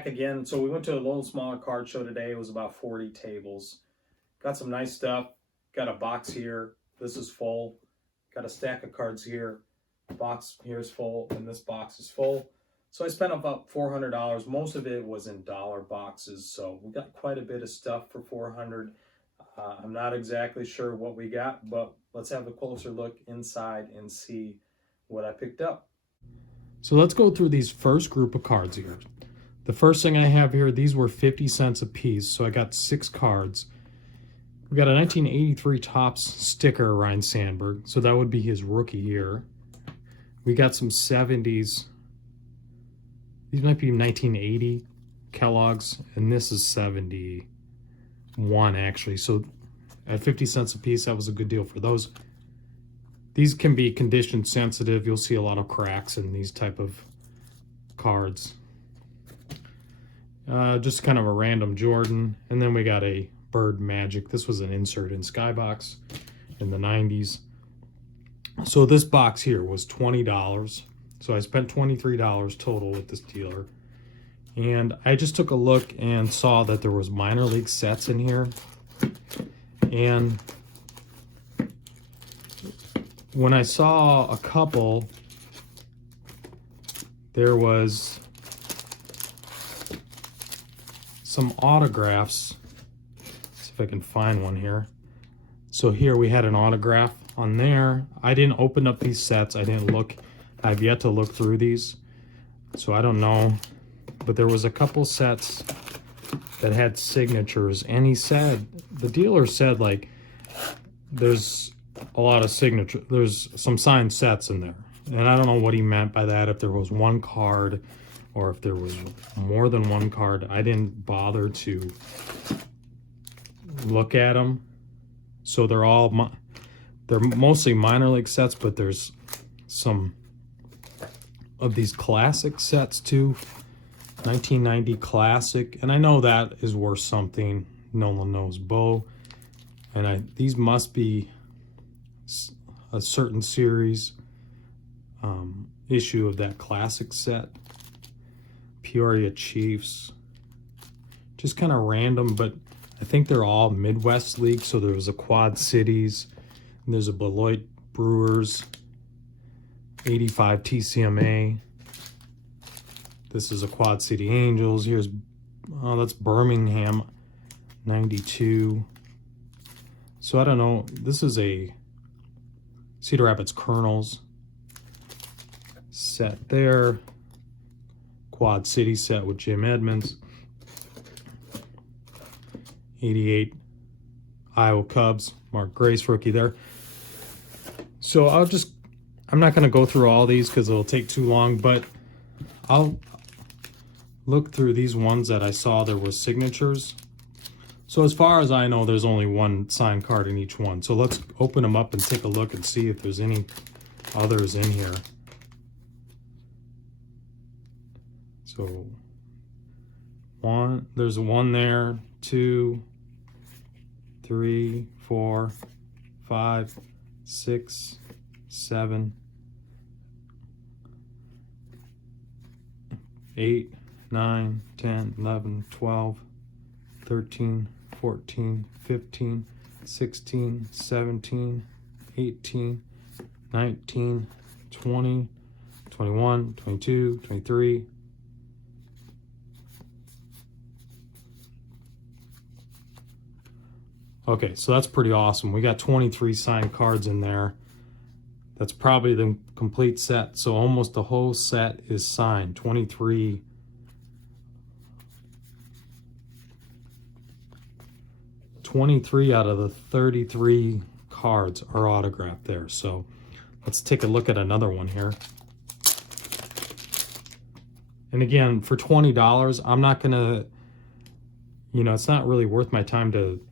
back again. So we went to a little smaller card show today. It was about 40 tables. Got some nice stuff. Got a box here. This is full. Got a stack of cards here. The box here is full, and this box is full. So I spent about $400. Most of it was in dollar boxes. So we got quite a bit of stuff for $400. I'm not exactly sure what we got, but let's have a closer look inside and see what I picked up. So let's go through these first group of cards here. The first thing I have here, these were 50 cents a piece, so I got 6 cards. We got a 1983 Topps sticker, Ryan Sandberg, so that would be his rookie year. We got some 70s. These might be 1980 Kellogg's, and this is 71 actually. So at 50 cents a piece, that was a good deal for those. These can be condition sensitive. You'll see a lot of cracks in these type of cards. Just kind of a random Jordan. And then we got a Bird Magic. This was an insert in Skybox in the 90s. So this box here was $20. So I spent $23 total with this dealer. And I just took a look and saw that there was minor league sets in here. And when I saw a couple, there was some autographs. Let's see if I can find one here. So here we had an autograph on there. I didn't open up these sets. I didn't look. I've yet to look through these, so I don't know. But there was a couple sets that had signatures, and he said, the dealer said, like, there's a lot of signature. There's some signed sets in there, and I don't know what he meant by that. If there was one card, or if there was more than one card. I didn't bother to look at them. So they're mostly minor league sets, but there's some of these classic sets too. 1990 classic, and I know that is worth something. Nolan knows Bo, and these must be a certain series issue of that classic set. Peoria Chiefs, just kind of random, but I think they're all Midwest League. So there was a Quad Cities, and there's a Beloit Brewers, 85 TCMA. This is a Quad City Angels. Here's, oh, that's Birmingham, 92. So I don't know. This is a Cedar Rapids Colonels set there. Quad City set with Jim Edmonds. 88 Iowa Cubs, Mark Grace rookie there. So I'm not going to go through all these because it'll take too long, but I'll look through these ones that I saw there were signatures. So as far as I know, there's only one signed card in each one. So let's open them up and take a look and see if there's any others in here. So there's one there, 2, 3, 4, 5, 6, 7, 8, 9, 10, 11, 12, 13, 14, 15, 16, 17, 18, 19, 20, 21, 22, 23. Okay, so that's pretty awesome. We got 23 signed cards in there. That's probably the complete set. So almost the whole set is signed. 23 out of the 33 cards are autographed there. So let's take a look at another one here. And again, for $20, I'm not going to, it's not really worth my time to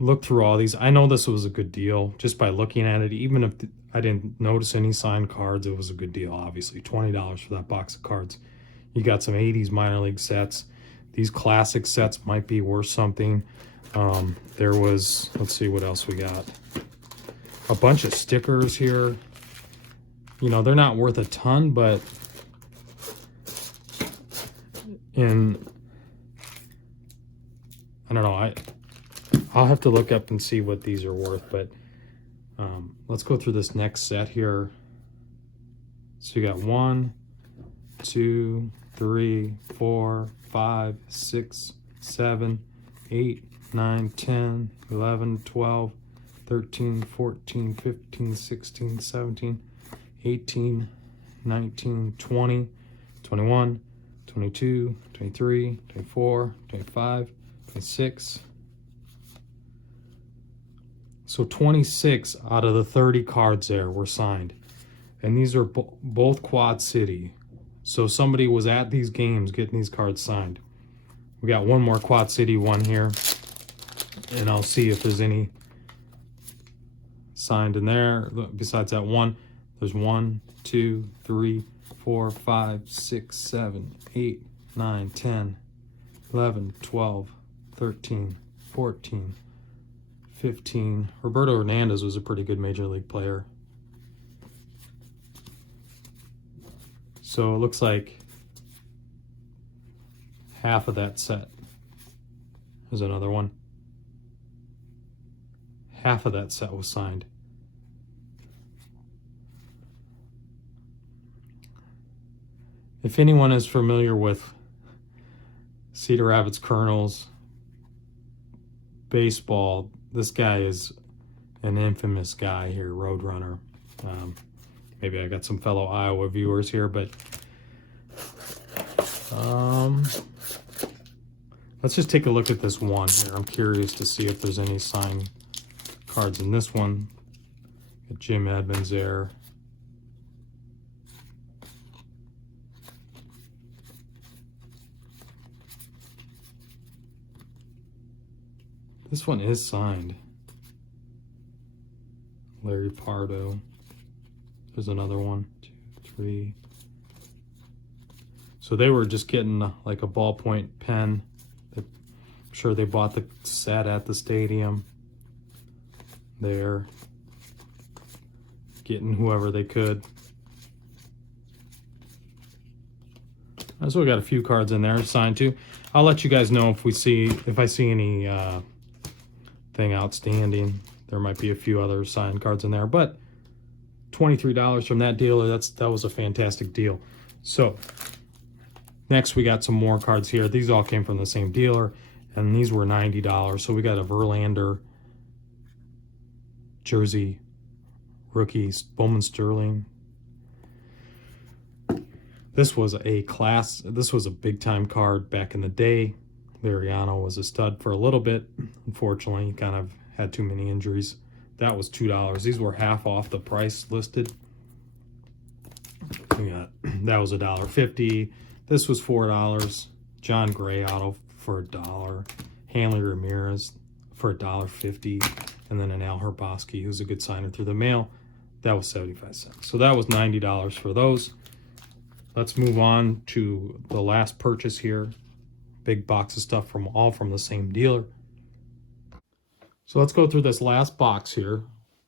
look through all these. I know this was a good deal just by looking at it. Even if I didn't notice any signed cards, it was a good deal, obviously. $20 for that box of cards. You got some 80s minor league sets. These classic sets might be worth something. There was, let's see what else we got. A bunch of stickers here. They're not worth a ton, but And I don't know, I'll have to look up and see what these are worth, but let's go through this next set here. So you got 1, 2, 3, 4, 5, 6, 7, 8, 9, 10, 11, 12, 13, 14, 15, 16, 17, 18, 19, 20, 21, 22, 23, 24, 25, 26. So 26 out of the 30 cards there were signed. And these are both Quad City. So somebody was at these games getting these cards signed. We got one more Quad City one here. And I'll see if there's any signed in there. Besides that one, there's 1, 2, 3, 4, 5, 6, 7, 8, 9, 10, 11, 12, 13, 14, 15. Roberto Hernandez was a pretty good major league player. So it looks like half of that set. There's another one. Half of that set was signed. If anyone is familiar with Cedar Rapids Colonels baseball, this guy is an infamous guy here, Roadrunner. Maybe I got some fellow Iowa viewers here, but let's just take a look at this one here. I'm curious to see if there's any signed cards in this one. Got Jim Edmonds there. This one is signed. Larry Pardo. There's another one. 2, 3. So they were just getting like a ballpoint pen. I'm sure they bought the set at the stadium. There. Getting whoever they could. So we got a few cards in there signed too. I'll let you guys know if I see any thing outstanding. There might be a few other signed cards in there, but $23 from that dealer, that was a fantastic deal. So next we got some more cards here. These all came from the same dealer, and these were $90. So we got a Verlander jersey rookie, Bowman Sterling. This was a big time card back in the day. Liriano was a stud for a little bit. Unfortunately, he kind of had too many injuries. That was $2. These were half off the price listed. That was $1.50. This was $4. John Gray auto for $1. Hanley Ramirez for $1.50. And then an Al Herboski, who's a good signer through the mail. That was 75 cents. So that was $90 for those. Let's move on to the last purchase here. Big box of stuff all from the same dealer. So let's go through this last box here.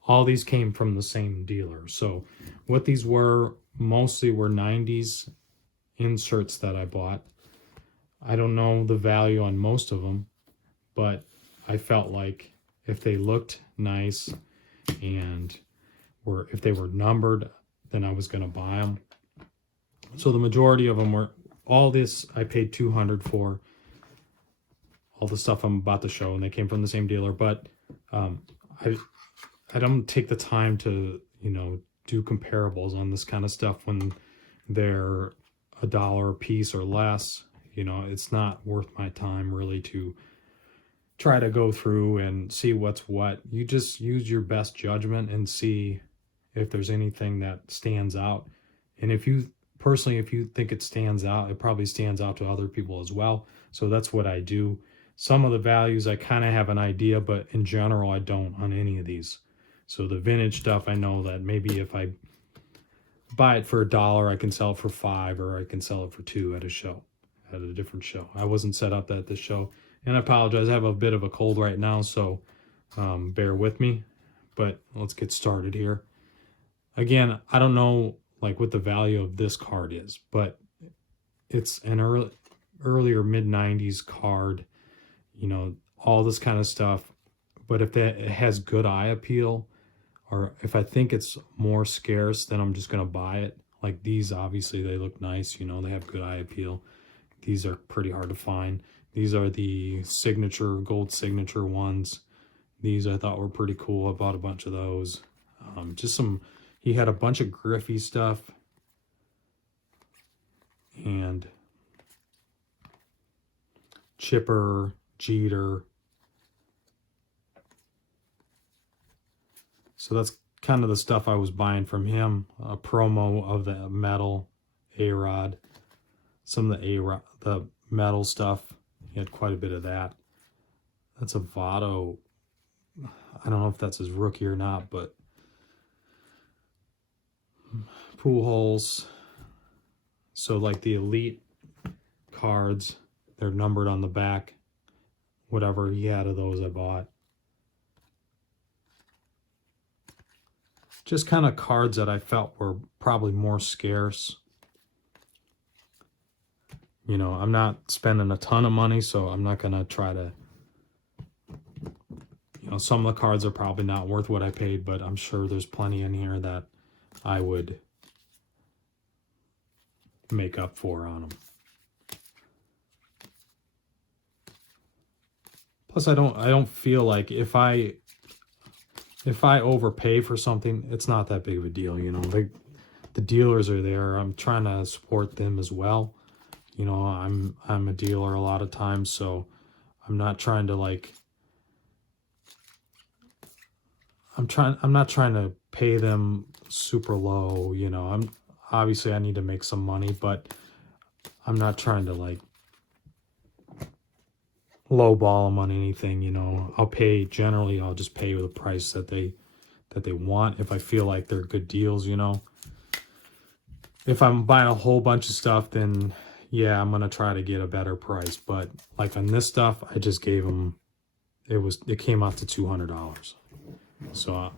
All these came from the same dealer. So what these were, mostly were 90s inserts that I bought. I don't know the value on most of them, but I felt like if they looked nice and if they were numbered, then I was going to buy them. So the majority of them were, all this I paid $200 for. All the stuff I'm about to show, and they came from the same dealer, but I don't take the time to, do comparables on this kind of stuff when they're $1 a piece or less. It's not worth my time really to try to go through and see what's what. You just use your best judgment and see if there's anything that stands out. And if you think it stands out, it probably stands out to other people as well. So that's what I do. Some of the values I kind of have an idea, but in general, I don't on any of these. So the vintage stuff, I know that maybe if I buy it for $1, I can sell it for $5, or I can sell it for $2 at a different show. I wasn't set up at this show, and I apologize. I have a bit of a cold right now, so bear with me. But let's get started here. Again, I don't know what the value of this card is, but it's earlier mid-90s card, you know, all this kind of stuff. But if it has good eye appeal, or if I think it's more scarce, then I'm just going to buy it. Like these, obviously, they look nice, you know, they have good eye appeal. These are pretty hard to find. These are the signature, gold signature ones. These I thought were pretty cool. I bought a bunch of those. Just some, he had a bunch of Griffey stuff. And Chipper, Jeter. So that's kind of the stuff I was buying from him. A promo of the metal A-Rod. Some of the metal stuff. He had quite a bit of that. That's a Votto. I don't know if that's his rookie or not, but pool holes. So like the elite cards, they're numbered on the back. Whatever he had of those I bought. Just kind of cards that I felt were probably more scarce. You know, I'm not spending a ton of money, so I'm not going to try to, you know, some of the cards are probably not worth what I paid, but I'm sure there's plenty in here that I would make up for on them. Plus, I don't feel like if I overpay for something, it's not that big of a deal, you know. The dealers are there. I'm trying to support them as well. You know, I'm a dealer a lot of times, so I'm not trying to like I'm not trying to pay them super low, you know. I'm obviously I need to make some money, but I'm not trying to like lowball them on anything, you know. I'll just pay the price that they want if I feel like they're good deals, you know. If I'm buying a whole bunch of stuff, then yeah, I'm gonna try to get a better price. But like on this stuff, I just gave them. It came out to $200, so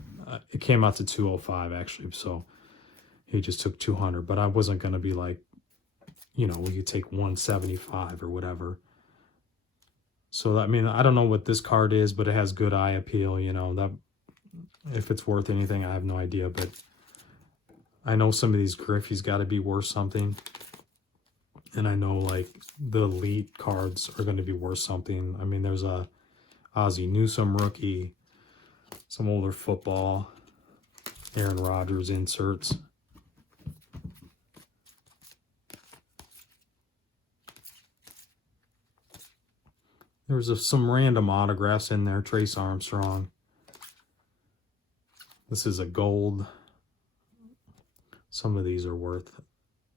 it came out to $205 actually. So he just took $200, but I wasn't gonna be like, you know, we could take $175 or whatever. So I mean, I don't know what this card is, but it has good eye appeal. You know, that if it's worth anything, I have no idea. But I know some of these Griffey's got to be worth something. And I know like the elite cards are going to be worth something. I mean, there's a Ozzie Newsome rookie, some older football, Aaron Rodgers inserts. There's some random autographs in there. Trace Armstrong. This is a gold. Some of these are worth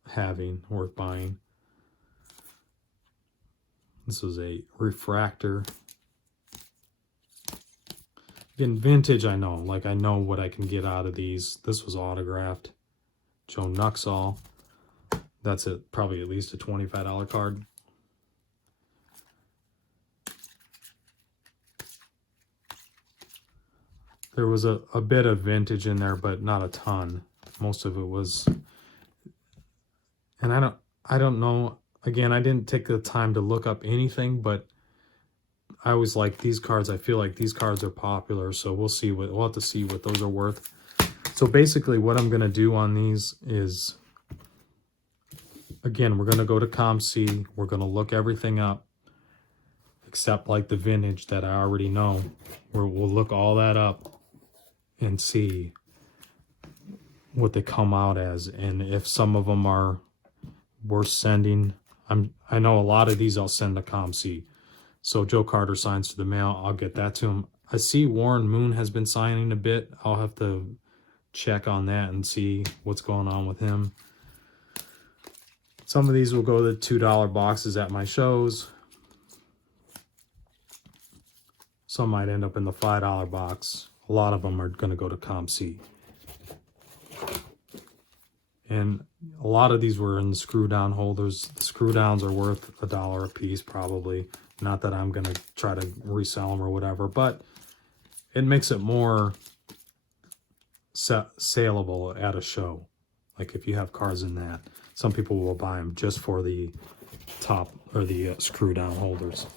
having, worth buying. This was a refractor. In vintage, I know. Like, I know what I can get out of these. This was autographed. Joe Nuxall. That's probably at least a $25 card. There was a bit of vintage in there, but not a ton. Most of it was, and I don't know. Again, I didn't take the time to look up anything, but I was like, these cards, I feel like these cards are popular, so we'll have to see what those are worth. So basically what I'm going to do on these is, again, we're going to go to ComC. We're going to look everything up, except like the vintage that I already know. We'll look all that up and see what they come out as, and if some of them are worth sending. I know a lot of these I'll send to ComC. So Joe Carter signs to the mail, I'll get that to him. I see Warren Moon has been signing a bit. I'll have to check on that and see what's going on with him. Some of these will go to the $2 boxes at my shows. Some might end up in the $5 box. A lot of them are going to go to ComC. And a lot of these were in the screw down holders. The screw downs are worth $1 a piece probably. Not that I'm going to try to resell them or whatever, but it makes it more saleable at a show. Like if you have cards in that, some people will buy them just for the top or the screw down holders.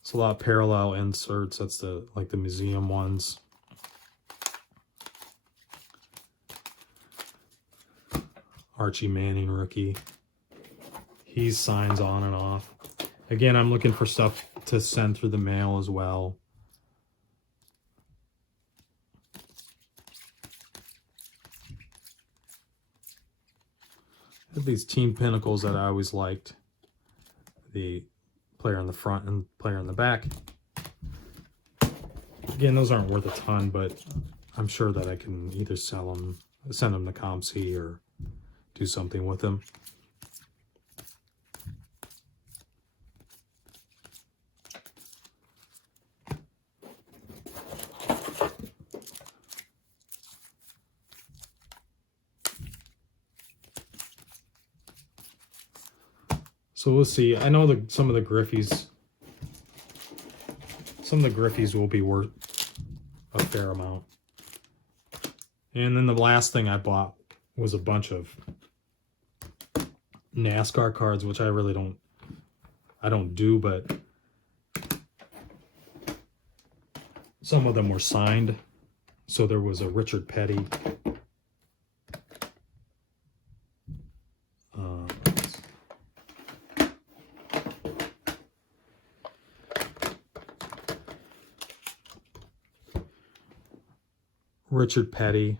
It's a lot of parallel inserts. That's the like the museum ones. Archie Manning rookie. He signs on and off. Again, I'm looking for stuff to send through the mail as well. I have these Team Pinnacles that I always liked. The player in the front and player in the back. Again, those aren't worth a ton, but I'm sure that I can either sell them, send them to ComC, or do something with them. So we'll see. I know that some of the Griffies will be worth a fair amount. And then the last thing I bought was a bunch of NASCAR cards, which I really don't do, but some of them were signed. So there was a Richard Petty. Richard Petty.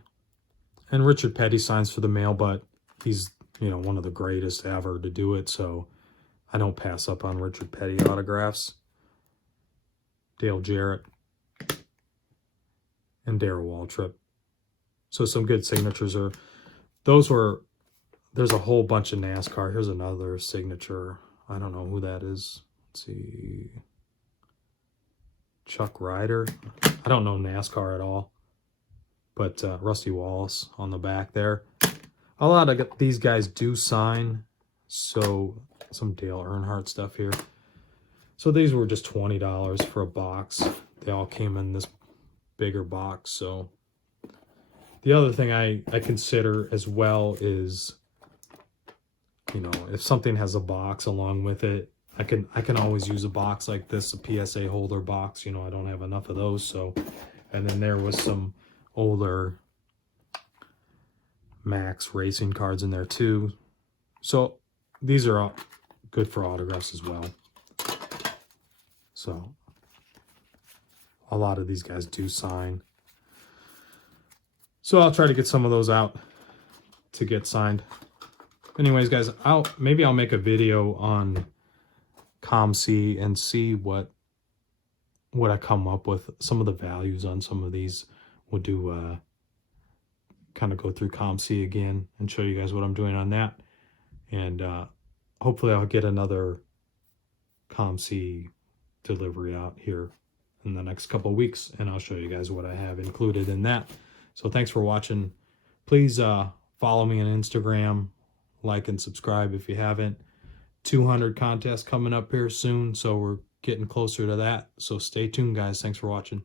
And Richard Petty signs for the mail, but he's, you know, one of the greatest ever to do it, so I don't pass up on Richard Petty autographs. Dale Jarrett and Darrell Waltrip. So some good signatures are. There's a whole bunch of NASCAR. Here's another signature. I don't know who that is. Let's see. Chuck Ryder. I don't know NASCAR at all. But Rusty Wallace on the back there. A lot of these guys do sign. So some Dale Earnhardt stuff here. So these were just $20 for a box. They all came in this bigger box. So the other thing I consider as well is, you know, if something has a box along with it, I can always use a box like this, a PSA holder box. You know, I don't have enough of those. So, and then there was some older Max racing cards in there too. So these are all good for autographs as well. So a lot of these guys do sign. So I'll try to get some of those out to get signed. Anyways, guys, maybe I'll make a video on ComC and see what I come up with. Some of the values on some of these. We'll do kind of go through ComC again and show you guys what I'm doing on that. And hopefully I'll get another ComC delivery out here in the next couple of weeks, and I'll show you guys what I have included in that. So thanks for watching. Please follow me on Instagram, like and subscribe if you haven't. 200 contest coming up here soon, so we're getting closer to that. So stay tuned, guys. Thanks for watching.